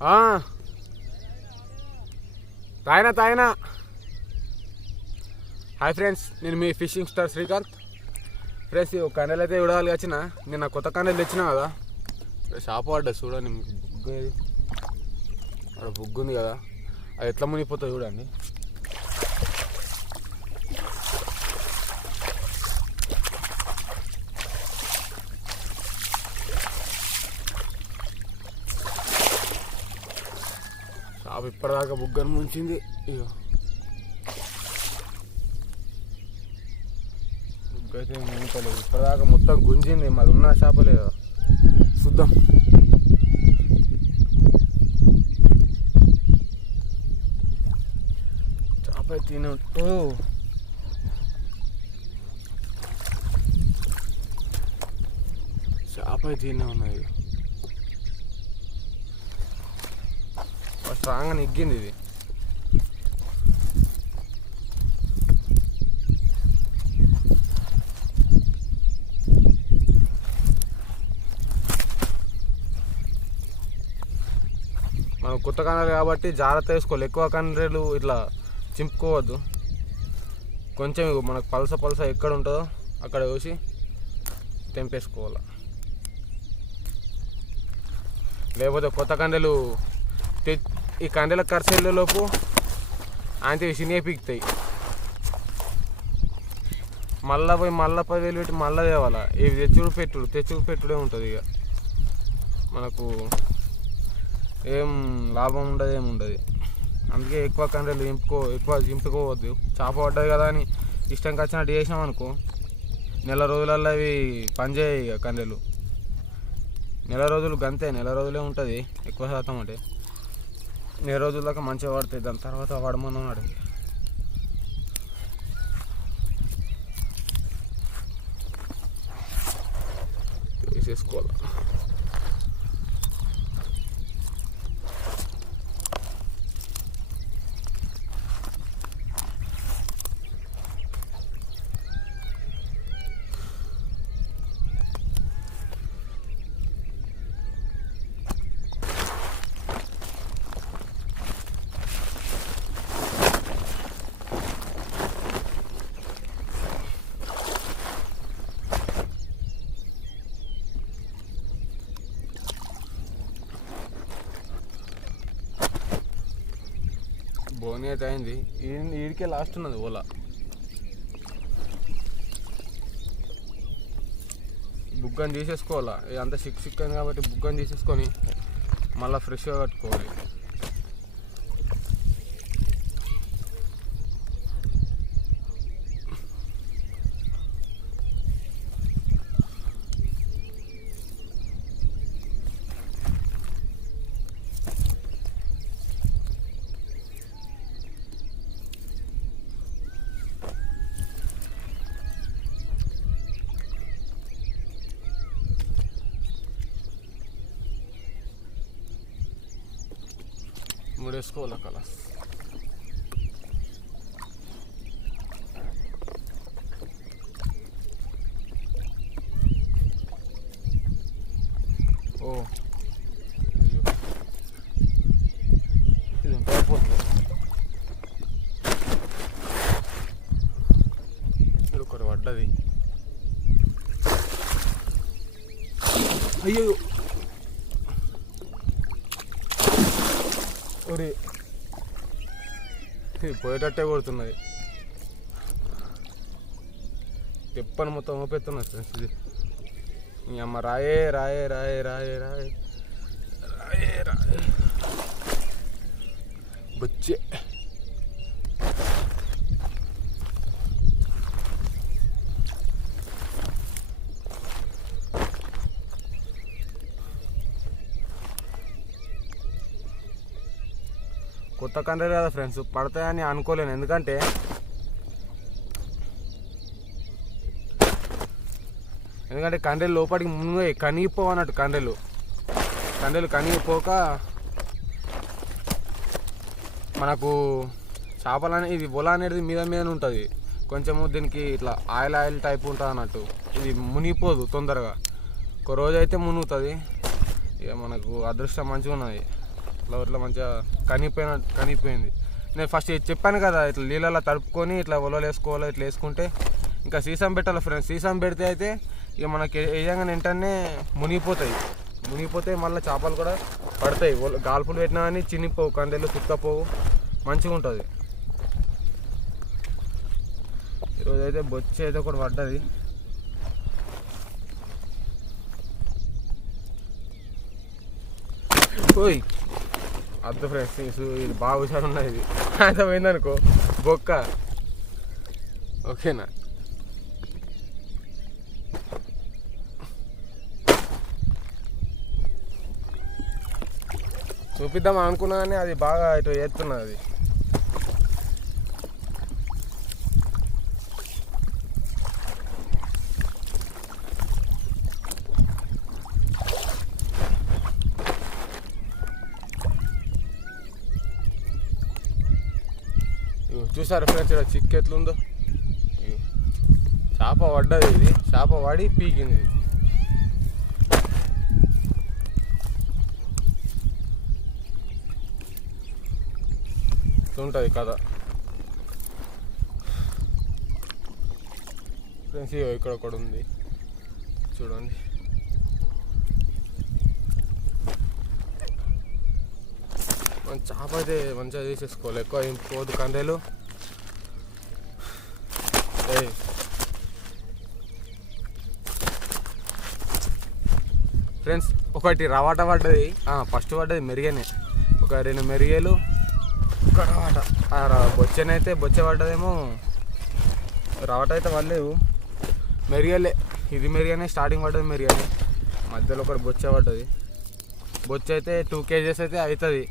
తాయినా తాగినా తాగినా hi friends నేను మీ ఫిషింగ్ స్టార్ శ్రీకాంత్. ఫ్రెండ్స్ ఒక కండలు అయితే విడాలి వచ్చిన నేను కొత్త కండలు తెచ్చినా కదా. షాప్ పడ్డా చూడండి బుగ్గు అక్కడ బుగ్గు ఉంది కదా. అది ఎట్లా మునిగిపోతుంది చూడండి. అవి ఇప్పటిదాకా బుగ్గను ముంచింది. ఇక బుగ్గ అయితే ముంచలేదు. ఇప్పటిదాకా మొత్తం గుంజింది. మరి ఉన్న షాప్ లేదు చూద్దాం. చేప తినట్టు. చేప తినే ఉన్నాయి. స్ట్రాంగ్గా నెగ్గింది ఇది మనం కొత్త కన్నలు కాబట్టి జాగ్రత్త వేసుకోవాలి. ఎక్కువ కండ్రీలు ఇట్లా చింపుకోవద్దు. కొంచెం మనకు పలస పలస ఎక్కడ ఉంటుందో అక్కడ చూసి తెంపేసుకోవాలి. లేకపోతే కొత్త కండెలు తె ఈ కండెల ఖర్చు వెళ్ళేలోపు అంతే సినిమా పీకుతాయి. మళ్ళా పోయి మళ్ళా పదివేలు పెట్టి మళ్ళా తేవాలా? ఇవి తెచ్చుడు పెట్టుడు తెచ్చుడు పెట్టుడే ఉంటుంది ఇక. మనకు ఏం లాభం ఉండదు ఏం ఉండదు. అందుకే ఎక్కువ కండలు ఇంపుకో ఎక్కువ ఇంపుకోవద్దు. చేప పడ్డది కదా అని ఇష్టంగా వచ్చినట్టు చేసినాం అనుకో నెల రోజులల్లో అవి పనిచేయ ఇక కండెలు. నెల రోజులు గంతే నెల రోజులే ఉంటుంది ఎక్కువ శాతం అంటే. ఏ రోజులకు మంచిగా పడుతుంది దాని తర్వాత పడమన్నాడు తీసేసుకోవాలి బోని అయితే అయింది. ఈ- ఈడికే లాస్ట్ ఉన్నది ఓలా. బుగ్గని తీసేసుకోవాలా? అంత సిక్ సిక్ అయింది కాబట్టి బుగ్గని తీసేసుకొని మళ్ళీ ఫ్రెష్గా కట్టుకోవాలి. ముడేసుకోవాలి కలస్ ఓ అయ్యో ఇది ఇంకా అయిపోతుంది ఇక్కడ ఒకటి పడ్డది అయ్యో ఒరి. పోయేటట్టే కొడుతున్నది. తెప్పని మొత్తం ఊపెత్తున్నది ఫ్రెండ్స్ ఇది. అమ్మ రాయే రాయే రాయే రాయే రాయే రాయే రాయే. బొచ్చే. కొత్త కంటే కదా ఫ్రెండ్స్ పడతాయని అనుకోలేను. ఎందుకంటే ఎందుకంటే కండెలు లోపలికి ముందు కనిగిపోవు అన్నట్టు కండెలు కండెలు కనిగిపోక మనకు చేపలు అనేది ఇది బొల అనేది మీద మీద ఉంటుంది. కొంచెము దీనికి ఇట్లా ఆయిల్ ఆయిల్ టైప్ ఉంటుంది అన్నట్టు. ఇది మునిగిపోదు తొందరగా. ఒక రోజు అయితే మునుగుతుంది. ఇక మనకు అదృష్టం మంచిగా ఉన్నది ఇట్లా మంచిగా కనిపోయిన కనిపోయింది. నేను ఫస్ట్ చెప్పాను కదా ఇట్లా నీళ్ళలో తడుపుకొని ఇట్లా ఒలలు వేసుకోవాలి ఇట్లా వేసుకుంటే. ఇంకా సీసం పెట్టాలి ఫ్రెండ్స్ సీసం పెడితే అయితే ఇక మనకి వేయంగా వెంటనే మునిగిపోతాయి. మునిగిపోతే మళ్ళీ చేపలు కూడా పడతాయి. గాల్పులు పెట్టినా కానీ చినిపోవు కండెలు తుక్కపోవు మంచిగా ఉంటుంది. ఈరోజు అయితే బొచ్చి అయితే ఒకటి పడ్డది. ఓయ్! అద్దు ఫ్రెండ్స్ ఇది బాగా హుషారు ఉన్నది ఇది. అయితే పోయిందనుకో బొక్క. ఓకేనా? చూపిద్దాం అనుకున్నా కానీ అది బాగా ఇటు ఎత్తున్నది. చూసారు ఫ్రెండ్స్ ఇక్కడ చిక్కు ఎట్లుందో చేప పడ్డది ఇది. చేప పడి పీకింది. ఇది ఉంటుంది కథ. ఫ్రెండ్స్ ఇగో ఇక్కడ ఒకటి ఉంది. చూడండి. మన చేప అయితే మంచిగా తీసేసుకోవాలి. ఎక్కువ ఏం పోదు కందెలు ఫ్రెండ్స్ ఒకటి రవాట పడ్డది. ఫస్ట్ పడ్డది మెరుగనే. ఒక రెండు మెరుగేలు ఒక రవాట ఆ బొచ్చ పడ్డదేమో రవాట అయితే పడలేవు మెరుగలే. ఇది మెరుగనే స్టార్టింగ్ పడ్డది మెరుగనే. మధ్యలో ఒకటి బొచ్చ పడ్డది. బొచ్చ అయితే టూ కేజెస్ అయితే అవుతుంది.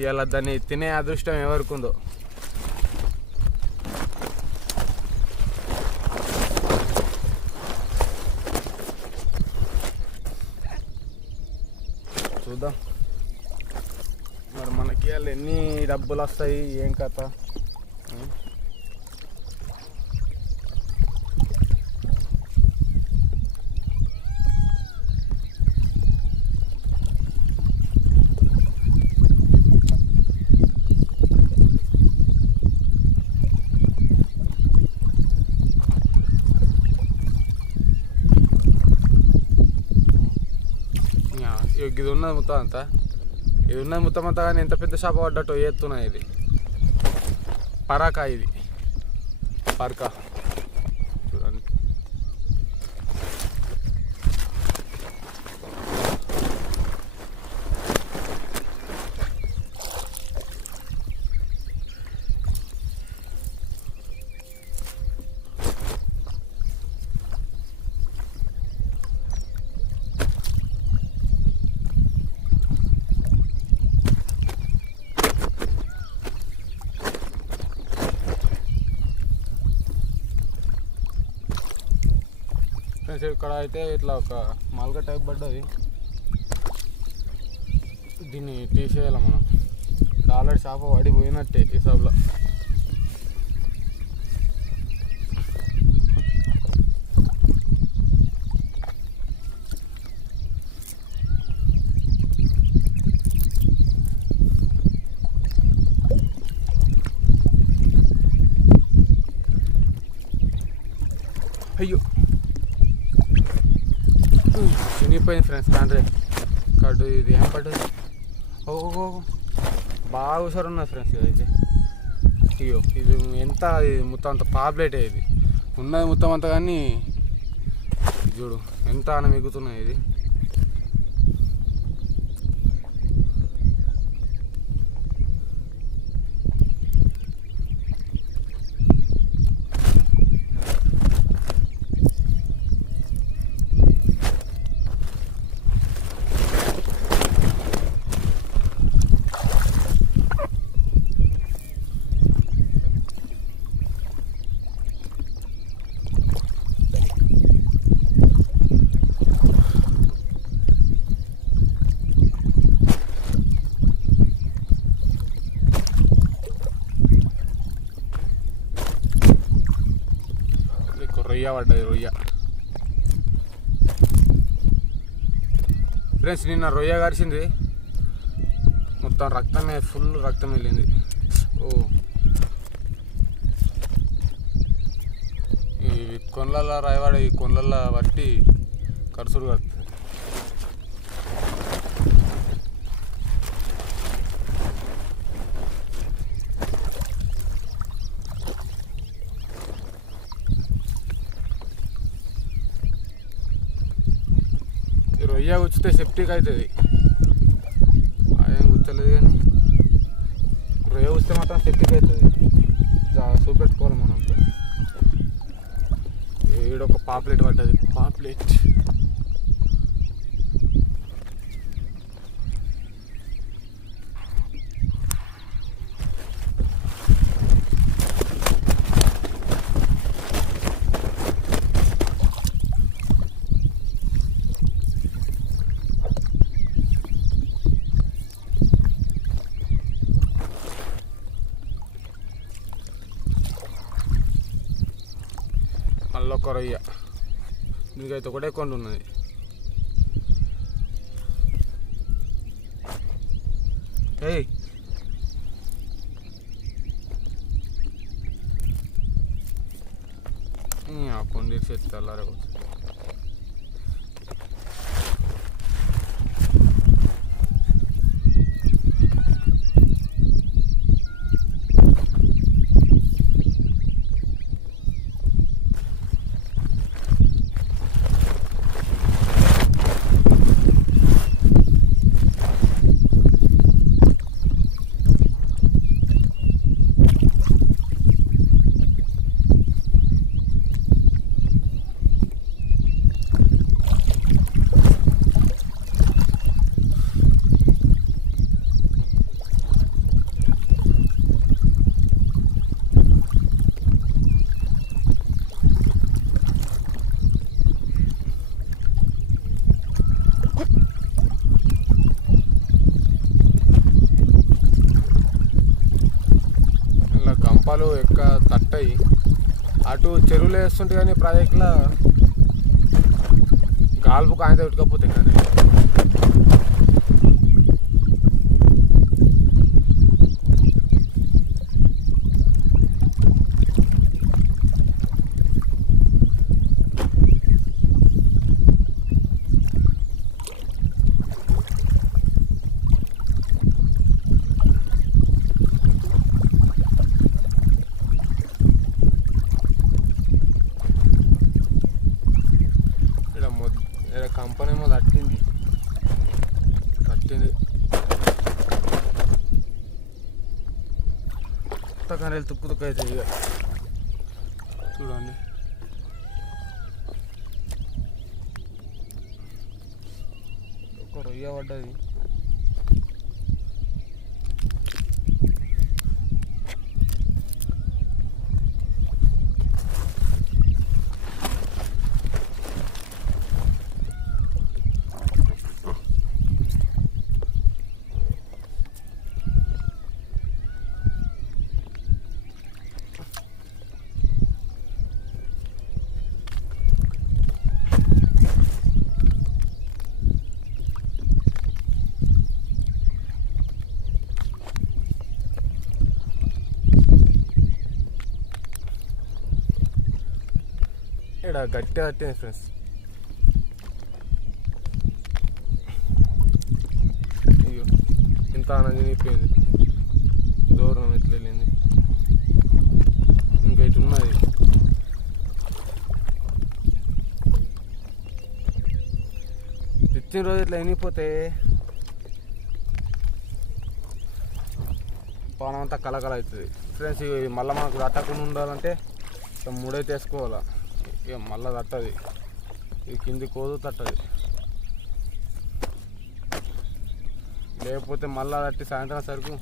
ఇవాళ దాన్ని తినే అదృష్టం ఎవరికి ఉందో చూద్దాం చేయాలి. ఎన్ని డబ్బులు వస్తాయి? ఏం కథ? ఇది ఉన్నది మొత్తం అంతా. ఇది ఉన్నది మొత్తం అంతా కానీ ఎంత పెద్ద షాప్ పడ్డట్టు ఎత్తున్నాయి ఇది. పరాకా ఇది. పరకా చూడండి ఫ్రెండ్స్ ఇక్కడ అయితే ఇట్లా ఒక మల్క టైప్ పడ్డది. దీన్ని తీసేయాలి మనం. ఇక్కడ ఆల్రెడీ చేప పడిపోయినట్టే ఈ సబ్లో అయ్యో చినిగిపోయింది ఫ్రెండ్స్ తండ్రి కడ్డు ఇది ఏం పడ్డది? ఓ బాగా హుషారు ఉన్నది ఫ్రెండ్స్ ఇదైతే ఇయ్యో ఇది ఎంత ఇది మొత్తం అంత పాపులేటే ఇది. ఉన్నది మొత్తం అంత కానీ చూడు ఎంత అని మిగుతున్నాయి ఇది. రొయ్య పడ్డది రొయ్య ఫ్రెండ్స్ నిన్న రొయ్య కరిచింది మొత్తం రక్తమే ఫుల్ రక్తం వెళ్ళింది ఓ. ఈ కొండల రాయవాడ ఈ కొండల బట్టి కరుసుడు కడుతుంది ఈ రొయ్య గుచ్చితే సెప్టిక్ అవుతుంది. అదేం గుచ్చలేదు కానీ రొయ్య గుస్తే మాత్రం సెప్టిక్ అవుతుంది. చూపెట్టుకోవాలి మనం ఈడొక పాప్లెట్ పడ్డది. పాప్లెట్. కొరయ్య. ఒక రొయ్య దీనికైతే ఒకటే కొండ ఉన్నది. ఏయ్! ఆ కొండ చేతి తెల్లారకపోతే ఉంటాయి. అటు చెరువులు వేస్తుంటే కానీ ప్రాజెక్టులో గాల్పు కాగితం పెట్టుకోకపోతే కానీ ఇక్కడ మొద్ ఇక్కడ కంపెనీ ఏమో తట్టింది తట్టింది కర్రీలు తుక్కు తుక్కు అవుతాయి ఇక. చూడండి. ఒక రొయ్య పడ్డది. ఇక్కడ గట్టిగా కట్టింది ఫ్రెండ్స్ అయ్యో ఇంత ఆనందం అయిపోయింది. దూరం ఎట్లా వెళ్ళింది? ఇంకా ఇటు ఉన్నది. తెచ్చిన రోజు ఇట్లా ఎనిగిపోతే పానం అంతా కలకల అవుతుంది. ఫ్రెండ్స్ ఇవి మళ్ళీ మనకు అట్టకుండా ఉండాలంటే ఇక మూడైతే వేసుకోవాలా? ఇక మళ్ళీ తట్టది. ఇది కింది కోదు తట్టది. లేకపోతే మళ్ళీ తట్టి సాయంత్రం సరుకు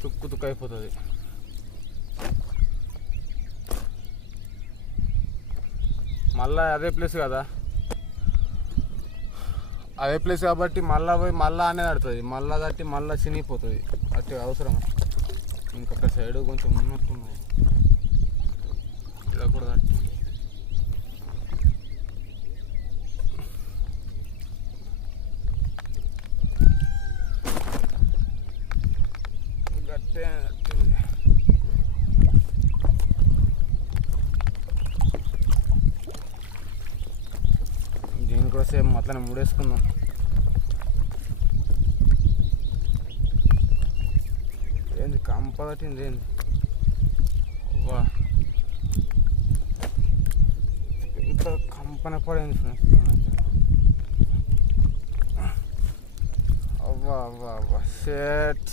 తుక్కు తుక్కు అయిపోతుంది. మళ్ళీ అదే ప్లేస్ కదా. అదే ప్లేస్ కాబట్టి మళ్ళీ పోయి మళ్ళీ అనేది ఆడుతుంది మళ్ళీ తట్టి మళ్ళీ చినిగిపోతుంది. అట్టి అవసరం. ఇంకొక సైడ్ కొంచెం ఉన్నట్టున్నది ఇక్కడ కూడా తట్టింది దీని కూడా అట్లనే ముడేసుకుందాం. ఏంది కంపదటింది ఏంది? వా ఇంత కంపన పడింది ఫ్రెండ్స్ అవ్వా అవ్వా అవ్వా షేట్.